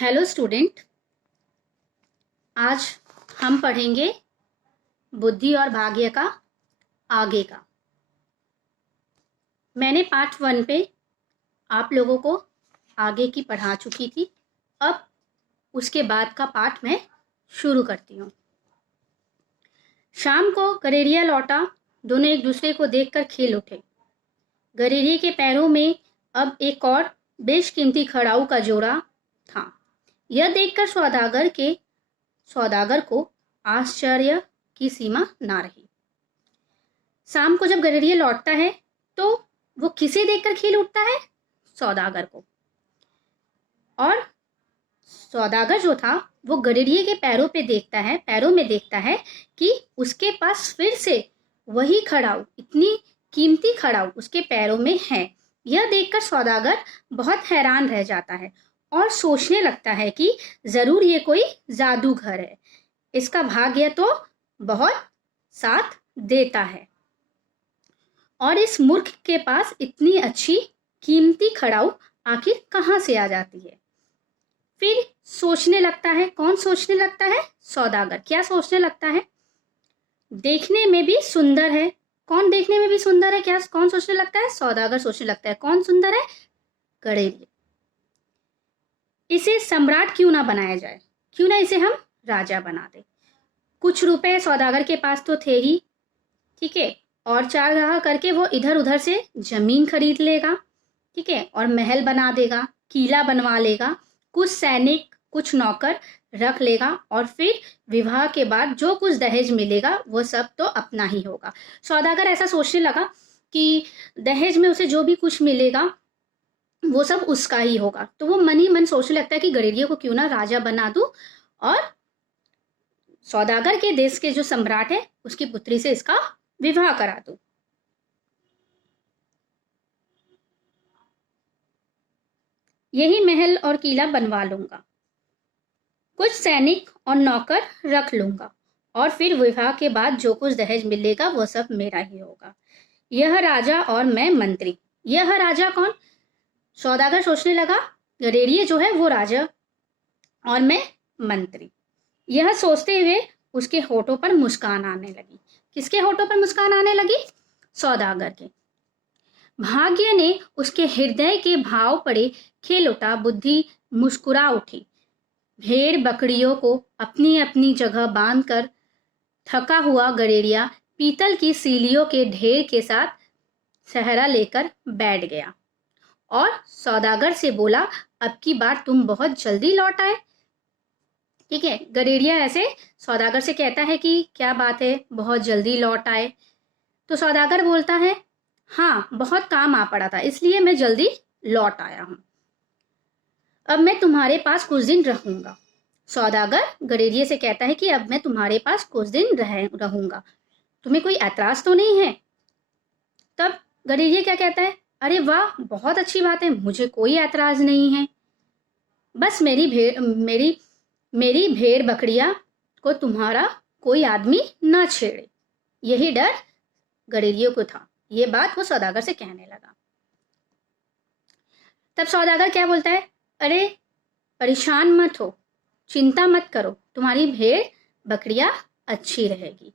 Hello student, आज हम पढ़ेंगे बुद्धि और भाग्य का आगे का। मैंने पार्ट 1 पे आप लोगों को आगे की पढ़ा चुकी थी। अब उसके बाद का पार्ट मैं शुरू करती हूँ। शाम को गडेरिया लौटा। दोनों एक दूसरे को देखकर खिल उठे। गडेरिया के पैरों में अब एक और बेशकीमती खड़ाऊ का जोड़ा था। यह देखकर सौदागर को आश्चर्य की सीमा ना रही। शाम को जब गडेरिया लौटता है तो वो किसे देखकर खिल उठता है? सौदागर को। और सौदागर जो था वो गडेरिया के पैरों में देखता है कि उसके पास फिर से वही खड़ाऊ, इतनी कीमती खड़ाऊ उसके पैरों में है। यह देखकर सौदागर बहुत हैरान रह जाता है और सोचने लगता है कि जरूर ये कोई जादूगर है, इसका भाग्य तो बहुत साथ देता है और इस मूर्ख के पास इतनी अच्छी कीमती खड़ाऊ आखिर कहाँ से आ जाती है। फिर सोचने लगता है। कौन सोचने लगता है? सौदागर। क्या सोचने लगता है? देखने में भी सुंदर है। कौन देखने में भी सुंदर है? क्या कौन सोचने लगता है? सौदागर सोचने लगता है। कौन सुंदर है? गडेरिया। इसे सम्राट क्यों ना बनाया जाए, क्यों ना इसे हम राजा बना दे। कुछ रुपए सौदागर के पास तो थे ही, ठीक है, और चारगाह करके वो इधर उधर से जमीन खरीद लेगा, ठीक है, और महल बना देगा, किला बनवा लेगा, कुछ सैनिक कुछ नौकर रख लेगा और फिर विवाह के बाद जो कुछ दहेज मिलेगा वो सब तो अपना ही होगा। सौदागर ऐसा सोचने लगा कि दहेज में उसे जो भी कुछ मिलेगा वो सब उसका ही होगा। तो वो मन ही मन सोचने लगता है कि गडेरिया को क्यों ना राजा बना दूं और सौदागर के देश के जो सम्राट है उसकी पुत्री से इसका विवाह करा दूं। यही महल और किला बनवा लूंगा, कुछ सैनिक और नौकर रख लूंगा और फिर विवाह के बाद जो कुछ दहेज मिलेगा वो सब मेरा ही होगा। यह राजा और मैं मंत्री। यह राजा कौन? सौदागर सोचने लगा गडेरिया जो है वो राजा और मैं मंत्री। यह सोचते हुए उसके होठों पर मुस्कान आने लगी। किसके होठों पर मुस्कान आने लगी? सौदागर के। भाग्य ने उसके हृदय के भाव पड़े खेल उठा। बुद्धि मुस्कुरा उठी। भेड़ बकरियों को अपनी अपनी जगह बांधकर थका हुआ गडेरिया पीतल की सीलियों के ढेर के साथ सहरा लेकर बैठ गया और सौदागर से बोला, अब की बार तुम बहुत जल्दी लौट आए। ठीक है, गडेरिया ऐसे सौदागर से कहता है कि क्या बात है, बहुत जल्दी लौट आए। तो सौदागर बोलता है, हाँ, बहुत काम आ पड़ा था इसलिए मैं जल्दी लौट आया हूं। अब मैं तुम्हारे पास कुछ दिन रहूंगा। सौदागर गडेरिया से कहता है कि अब मैं तुम्हारे पास कुछ दिन रहूंगा, तुम्हें कोई ऐतराज तो नहीं है? तब गडेरिया क्या कहता है, अरे वाह, बहुत अच्छी बात है, मुझे कोई ऐतराज नहीं है। बस मेरी भेड़ बकरिया को तुम्हारा कोई आदमी ना छेड़े, यही डर गडेरिया को था। ये बात वो सौदागर से कहने लगा। तब सौदागर क्या बोलता है, अरे परेशान मत हो, चिंता मत करो, तुम्हारी भेड़ बकरिया अच्छी रहेगी,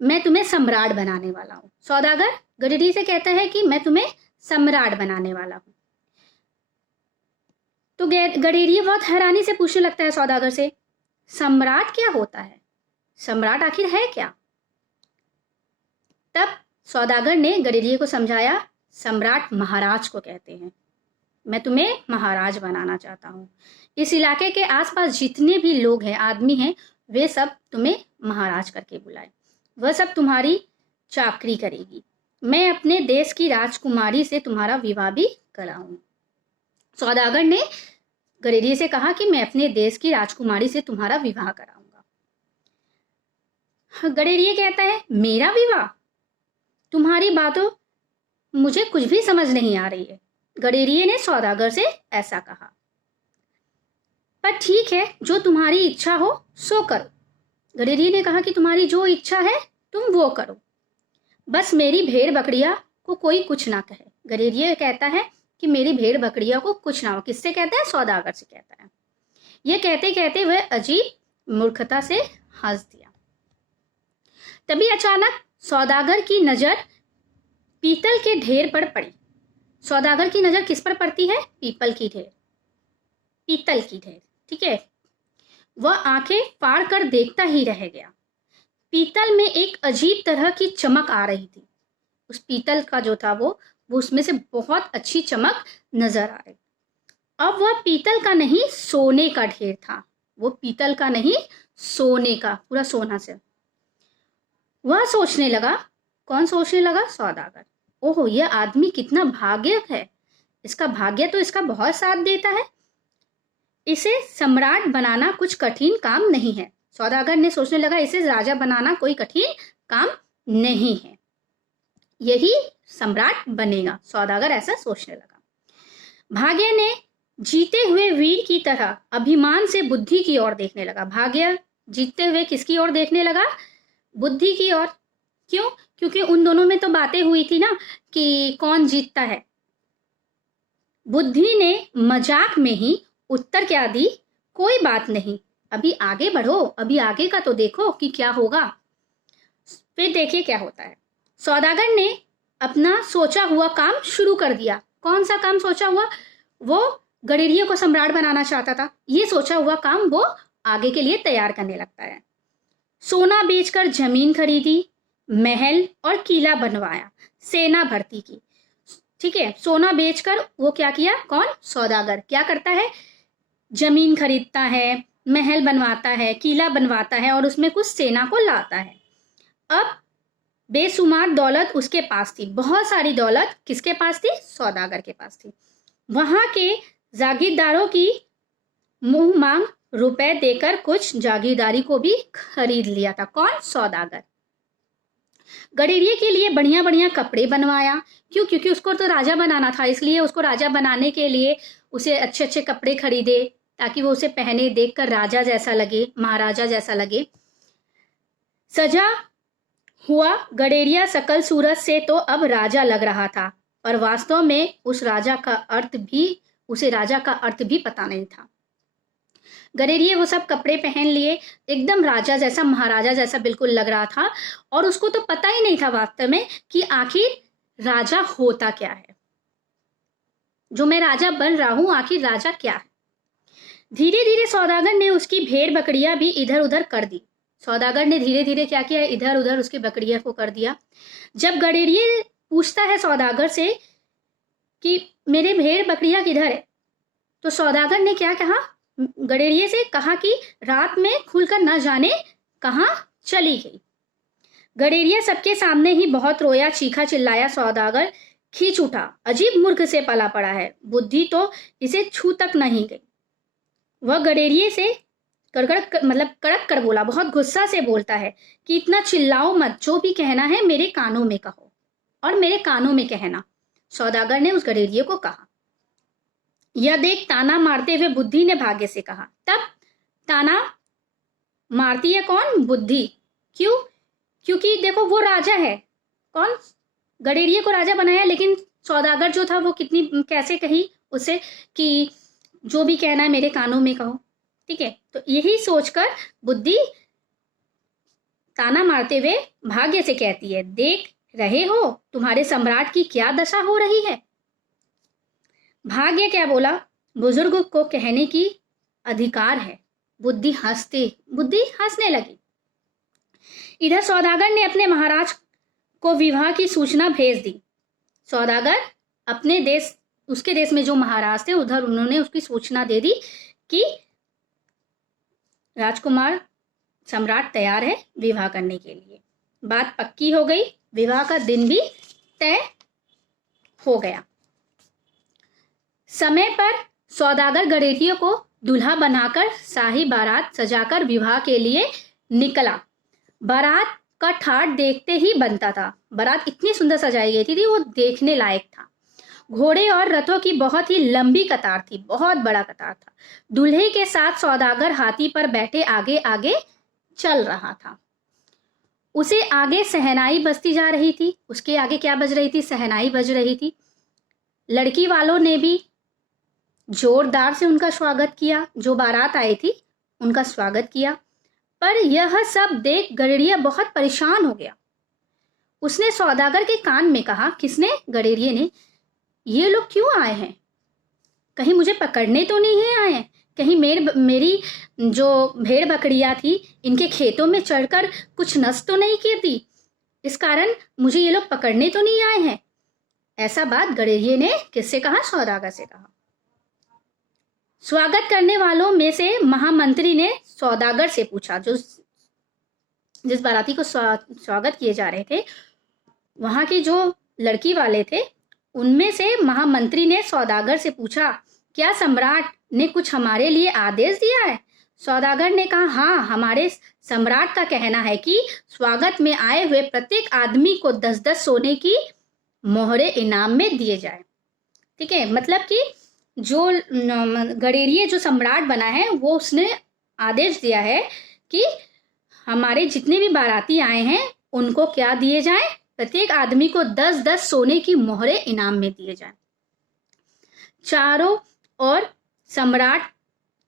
मैं तुम्हें सम्राट बनाने वाला हूं। सौदागर गडेरिया से कहता है कि मैं तुम्हें सम्राट बनाने वाला हूं। तो गडेरिया बहुत हैरानी से पूछने लगता है सौदागर से, सम्राट क्या होता है? सम्राट आखिर है क्या? तब सौदागर ने गडेरिया को समझाया, सम्राट महाराज को कहते हैं, मैं तुम्हें महाराज बनाना चाहता हूं। इस इलाके के आसपास जितने भी लोग हैं, आदमी हैं, वे सब तुम्हें महाराज करके बुलाए, वह सब तुम्हारी चाकरी करेगी। मैं अपने देश की राजकुमारी से तुम्हारा विवाह भी कराऊं। सौदागर ने गडेरिया से कहा कि मैं अपने देश की राजकुमारी से तुम्हारा विवाह कराऊंगा। गडेरिया कहता है, मेरा विवाह? तुम्हारी बातों मुझे कुछ भी समझ नहीं आ रही है। गडेरिया ने सौदागर से ऐसा कहा। पर ठीक है, जो तुम्हारी इच्छा हो सो करो। गडेरिया ने कहा कि तुम्हारी जो इच्छा है तुम वो करो, बस मेरी भेड़ बकरिया को कोई कुछ ना कहे। गडेरिया कहता है कि मेरी भेड़ बकरिया को कुछ ना हो। किससे कहता है? सौदागर से कहता है। यह कहते कहते वह अजीब मूर्खता से हंस दिया। तभी अचानक सौदागर की नजर पीतल के ढेर पर पड़ी। सौदागर की नजर किस पर पड़ती है? पीतल की ढेर, ठीक है। वह आंखें फाड़ कर देखता ही रह गया। पीतल में एक अजीब तरह की चमक आ रही थी। उस पीतल का जो था वो उसमें से बहुत अच्छी चमक नजर आ रही। अब वह पीतल का नहीं, सोने का ढेर था। वो पीतल का नहीं, सोने का, पूरा सोना से। वह सोचने लगा, कौन सोचने लगा? सौदागर। ओहो, यह आदमी कितना भाग्य है, इसका भाग्य तो इसका बहुत साथ देता है। इसे सम्राट बनाना कुछ कठिन काम नहीं है। सौदागर ने सोचने लगा, इसे राजा बनाना कोई कठिन काम नहीं है, यही सम्राट बनेगा। सौदागर ऐसा सोचने लगा। भाग्य ने जीते हुए वीर की तरह अभिमान से बुद्धि की ओर देखने लगा। भाग्य जीतते हुए किसकी ओर देखने लगा? बुद्धि की ओर। क्यों? क्योंकि उन दोनों में तो बातें हुई थी ना कि कौन जीतता है। बुद्धि ने मजाक में ही उत्तर क्या दी? कोई बात नहीं, अभी आगे बढ़ो, अभी आगे का तो देखो कि क्या होगा, फिर देखिए क्या होता है। सौदागर ने अपना सोचा हुआ काम शुरू कर दिया। कौन सा काम सोचा हुआ? वो गडेरिया को सम्राट बनाना चाहता था। ये सोचा हुआ काम वो आगे के लिए तैयार करने लगता है। सोना बेचकर जमीन खरीदी, महल और किला बनवाया, सेना भर्ती की, ठीक है। सोना बेचकर वो क्या किया? कौन? सौदागर क्या करता है? जमीन खरीदता है, महल बनवाता है, किला बनवाता है और उसमें कुछ सेना को लाता है। अब बेशुमार दौलत उसके पास थी, बहुत सारी दौलत किसके पास थी? सौदागर के पास थी। वहां के जागीरदारों की मुंह मांग रुपए देकर कुछ जागीरदारी को भी खरीद लिया था। कौन? सौदागर। गडेरिया के लिए बढ़िया बढ़िया कपड़े बनवाया। क्यों? क्योंकि उसको तो राजा बनाना था, इसलिए उसको राजा बनाने के लिए उसे अच्छे अच्छे कपड़े खरीदे ताकि वो उसे पहने, देखकर राजा जैसा लगे, महाराजा जैसा लगे। सजा हुआ गडेरिया सकल सूरत से तो अब राजा लग रहा था, पर वास्तव में उसे राजा का अर्थ भी पता नहीं था। गडेरिया वो सब कपड़े पहन लिए, एकदम राजा जैसा, महाराजा जैसा बिल्कुल लग रहा था, और उसको तो पता ही नहीं था वास्तव में कि आखिर राजा होता क्या है, जो मैं राजा बन रहा हूं आखिर राजा क्या है। धीरे धीरे सौदागर ने उसकी भेड़ बकरियां भी इधर उधर कर दी। सौदागर ने धीरे धीरे क्या किया? इधर उधर उसकी बकरियां को कर दिया। जब गडेरिया पूछता है सौदागर से कि मेरे भेड़ बकरियां किधर है, तो सौदागर ने क्या कहा? गडेरिया से कहा कि रात में खुलकर न जाने कहां चली गई। गडेरिया सबके सामने ही बहुत रोया, चीखा चिल्लाया। सौदागर खींच उठा, अजीब मूर्ख से पला पड़ा है, बुद्धि तो इसे छू तक नहीं गई। वह गडेरिया से कड़क कर बोला, बहुत गुस्सा से बोलता है कि इतना चिल्लाओ मत, जो भी कहना है मेरे कानों में कहो और मेरे कानों में कहना। सौदागर ने उस गडेरिया को कहा। यह देख ताना मारते हुए बुद्धि ने भाग्य से कहा। तब ताना मारती है कौन? बुद्धि। क्यों? क्योंकि देखो वो राजा है। कौन? गडेरिया को राजा बनाया, लेकिन सौदागर जो था वो कैसे कही उसे कि जो भी कहना है मेरे कानों में कहो, ठीक है। तो यही सोचकर बुद्धि ताना मारते हुए भाग्य से कहती है, देख रहे हो तुम्हारे सम्राट की क्या दशा हो रही है। भाग्य क्या बोला? बुजुर्ग को कहने की अधिकार है। बुद्धि हंसने लगी। इधर सौदागर ने अपने महाराज को विवाह की सूचना भेज दी। सौदागर अपने देश, उसके देश में जो महाराज थे उधर उन्होंने उसकी सूचना दे दी कि राजकुमार सम्राट तैयार है विवाह करने के लिए। बात पक्की हो गई, विवाह का दिन भी तय हो गया। समय पर सौदागर गडेरिया को दूल्हा बनाकर शाही बारात सजाकर विवाह के लिए निकला। बारात का ठाट देखते ही बनता था। बारात इतनी सुंदर सजाई गई थी वो देखने लायक था। घोड़े और रथों की बहुत ही लंबी कतार थी, बहुत बड़ा कतार था। दूल्हे के साथ सौदागर हाथी पर बैठे आगे आगे चल रहा था। उसे आगे शहनाई बजती जा रही थी। उसके आगे क्या बज रही थी? शहनाई बज रही थी। लड़की वालों ने भी जोरदार से उनका स्वागत किया, जो बारात आई थी उनका स्वागत किया। पर यह सब देख गडेरिया बहुत परेशान हो गया। उसने सौदागर के कान में कहा। किसने? गडेरिये ने। ये लोग क्यों आए हैं? कहीं मुझे पकड़ने तो नहीं है आए हैं? कहीं मेरी जो भेड़ बकरियां थी इनके खेतों में चढ़कर कुछ नष्ट तो नहीं की थी, इस कारण मुझे ये लोग पकड़ने तो नहीं आए हैं? ऐसा बात गडेरिये ने किससे कहा? सौदागर से कहा। स्वागत करने वालों में से महामंत्री ने सौदागर से पूछा, जो जिस बाराती को स्वागत किए जा रहे थे वहां के जो लड़की वाले थे उनमें से महामंत्री ने सौदागर से पूछा, क्या सम्राट ने कुछ हमारे लिए आदेश दिया है? सौदागर ने कहा, हाँ, हमारे सम्राट का कहना है कि स्वागत में आए हुए प्रत्येक आदमी को 10-10 सोने की मोहरे इनाम में दिए जाए। ठीक है, मतलब कि जो गडेरिये जो सम्राट बना है वो उसने आदेश दिया है कि हमारे जितने भी बाराती आए हैं उनको क्या दिए जाए? प्रत्येक आदमी को 10-10 सोने की मोहरे इनाम में दिए जाए। चारों ओर सम्राट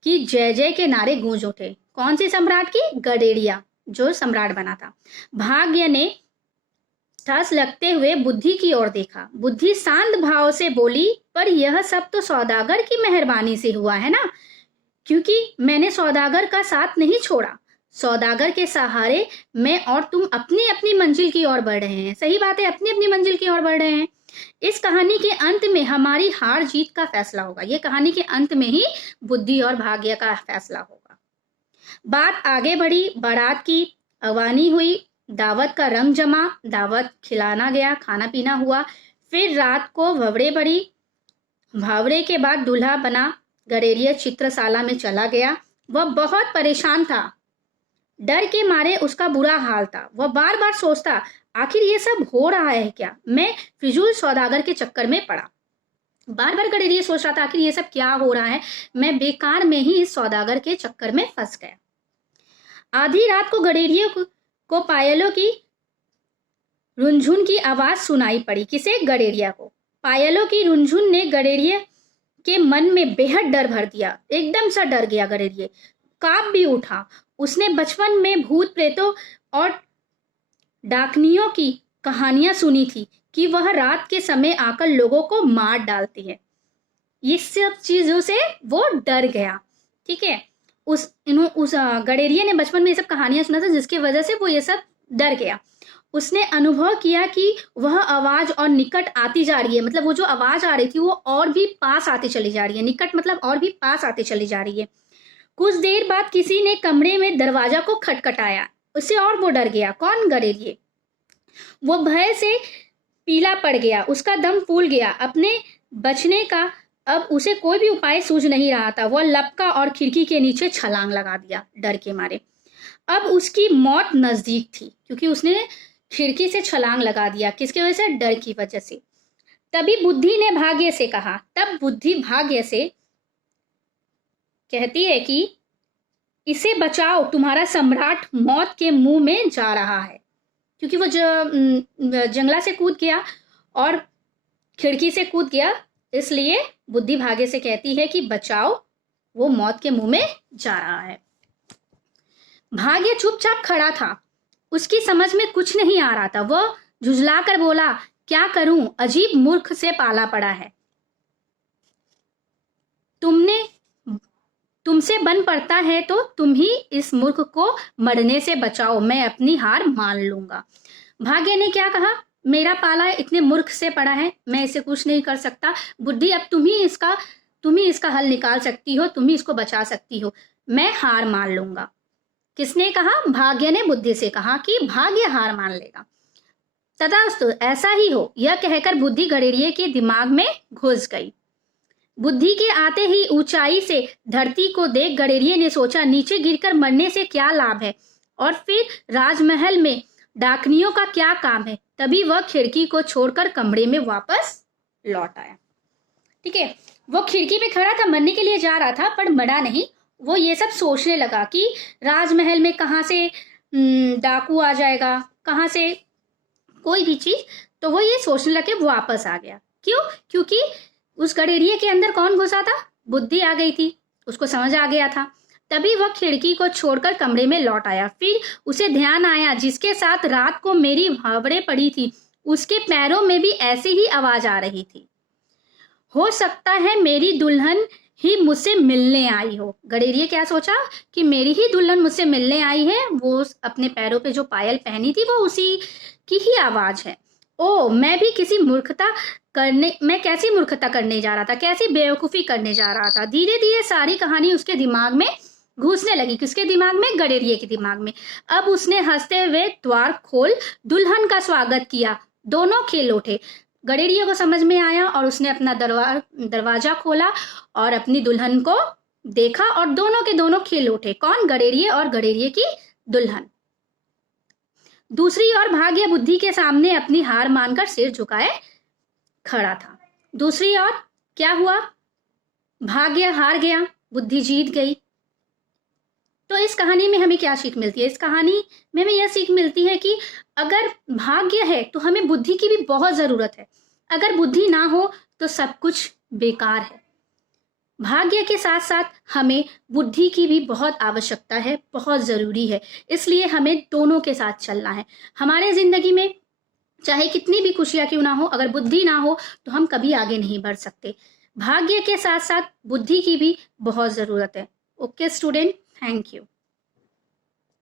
की जय जय के नारे गूंज उठे। कौन से सम्राट की? गडेरिया, जो सम्राट बना था। भाग्य ने ठस लगते हुए बुद्धि की ओर देखा। बुद्धि शांत भाव से बोली, पर यह सब तो सौदागर की मेहरबानी से हुआ है ना, क्योंकि मैंने सौदागर का साथ नहीं छोड़ा। सौदागर के सहारे मैं और तुम अपनी अपनी मंजिल की ओर बढ़ रहे हैं। सही बात है, अपनी अपनी मंजिल की ओर बढ़ रहे हैं। इस कहानी के अंत में हमारी हार जीत का फैसला होगा। ये कहानी के अंत में ही बुद्धि और भाग्य का फैसला होगा। बात आगे बढ़ी, बारात की अगवानी हुई, दावत का रंग जमा, दावत खिलाना गया, खाना पीना हुआ। फिर रात को भवरे बढ़ी। भावरे के बाद दूल्हा बना गडेरिया चित्रशाला में चला गया। वह बहुत परेशान था, डर के मारे उसका बुरा हाल था। वह बार बार सोचता, आखिर ये सब हो रहा है क्या? मैं फिजूल सौदागर के चक्कर में पड़ा। बार बार गडेरिया सोच रहा था, आखिर ये सब क्या हो रहा है? मैं बेकार में ही इस सौदागर के चक्कर में फंस गया। आधी रात को गडेरिया को पायलों की रुनझुन की आवाज सुनाई पड़ी। किसे? गडेरिया को। पायलों की रुनझुन ने गडेरिया के मन में बेहद डर भर दिया। एकदम सा डर गया गडेरिया, कांप भी उठा। उसने बचपन में भूत प्रेतों और डाकनियों की कहानियां सुनी थी कि वह रात के समय आकर लोगों को मार डालती है। ये सब चीजों से वो डर गया। ठीक है, उस गडेरिया ने बचपन में ये सब कहानियां सुना था, जिसकी वजह से वो ये सब डर गया। उसने अनुभव किया कि वह आवाज और निकट आती जा रही है। मतलब वो जो आवाज आ रही थी वो और भी पास आती चली जा रही है। निकट मतलब और भी पास आती चली जा रही है। कुछ देर बाद किसी ने कमरे में दरवाजा को खटखटाया। उससे और वो डर गया। कौन? गडेरिया। वो भय से पीला पड़ गया, उसका दम फूल गया। अपने बचने का अब उसे कोई भी उपाय सूझ नहीं रहा था। वह लपका और खिड़की के नीचे छलांग लगा दिया डर के मारे। अब उसकी मौत नजदीक थी, क्योंकि उसने खिड़की से छलांग लगा दिया। किसकी वजह से? डर की वजह से। तभी बुद्धि ने भाग्य से कहा। तब बुद्धि भाग्य से कहती है कि इसे बचाओ, तुम्हारा सम्राट मौत के मुंह में जा रहा है। क्योंकि वो जंगला से कूद गया और खिड़की से कूद गया, इसलिए बुद्धि भाग्य से कहती है कि बचाओ, वो मौत के मुंह में जा रहा है। भाग्य चुपचाप खड़ा था, उसकी समझ में कुछ नहीं आ रहा था। वह झुंझलाकर बोला, क्या करूं, अजीब मूर्ख से पाला पड़ा है। तुमसे बन पड़ता है तो तुम ही इस मूर्ख को मरने से बचाओ, मैं अपनी हार मान लूंगा। भाग्य ने क्या कहा? मेरा पाला इतने मूर्ख से पड़ा है, मैं इसे कुछ नहीं कर सकता। बुद्धि, अब तुम ही इसका हल निकाल सकती हो, तुम ही इसको बचा सकती हो, मैं हार मान लूंगा। किसने कहा? भाग्य ने बुद्धि से कहा कि भाग्य हार मान लेगा। तथास्तु, ऐसा ही हो, यह कहकर बुद्धि गडेरिया के दिमाग में घुस गई। बुद्धि के आते ही ऊंचाई से धरती को देख गडेरिया ने सोचा, नीचे गिरकर मरने से क्या लाभ है, और फिर राजमहल में डाकनियों का क्या काम है। तभी वह खिड़की को छोड़कर कमरे में वापस लौट आया। ठीक है, वो खिड़की पे खड़ा था, मरने के लिए जा रहा था, पर मरा नहीं। वो ये सब सोचने लगा कि राजमहल में कहाँ से डाकू आ जाएगा, कहाँ से कोई भी चीज। तो वो ये सोचने लगे, वापस आ गया। क्यों? क्योंकि उस गडेरिया के अंदर कौन घुसा था? बुद्धि आ गई थी, उसको समझ आ गया था। तभी वह खिड़की को छोड़कर कमरे में लौट आया। फिर उसे ध्यान आया, जिसके साथ रात को मेरी भावड़े पड़ी थी, उसके पैरों में भी ऐसी ही आवाज आ रही थी। हो सकता है मेरी दुल्हन ही मुझसे मिलने आई हो। गडेरिए क्या सोचा कि मेरी ही दुल्हन मुझसे मिलने आई है। वो अपने पैरों पे जो पायल पहनी थी वो उसी की ही आवाज है। ओ, मैं कैसी मूर्खता करने जा रहा था, कैसी बेवकूफी करने जा रहा था। धीरे धीरे सारी कहानी उसके दिमाग में घुसने लगी। किसके दिमाग में? गडेरिए के दिमाग में। अब उसने हंसते हुए द्वार खोल दुल्हन का स्वागत किया। दोनों खेल उठे। गडेरिए को समझ में आया और उसने अपना दरवाजा खोला और अपनी दुल्हन को देखा और दोनों के दोनों खेल उठे। कौन? गडेरिए और गडेरिए की दुल्हन। दूसरी ओर भाग्य बुद्धि के सामने अपनी हार मानकर सिर झुकाए खड़ा था। दूसरी ओर क्या हुआ? भाग्य हार गया, बुद्धि जीत गई। तो इस कहानी में हमें क्या सीख मिलती है? इस कहानी में हमें यह सीख मिलती है कि अगर भाग्य है तो हमें बुद्धि की भी बहुत जरूरत है। अगर बुद्धि ना हो तो सब कुछ बेकार है। भाग्य के साथ साथ हमें बुद्धि की भी बहुत आवश्यकता है, बहुत जरूरी है। इसलिए हमें दोनों के साथ चलना है। हमारे जिंदगी में चाहे कितनी भी खुशियां क्यों ना हो, अगर बुद्धि ना हो तो हम कभी आगे नहीं बढ़ सकते। भाग्य के साथ साथ बुद्धि की भी बहुत जरूरत है। Okay student, thank you.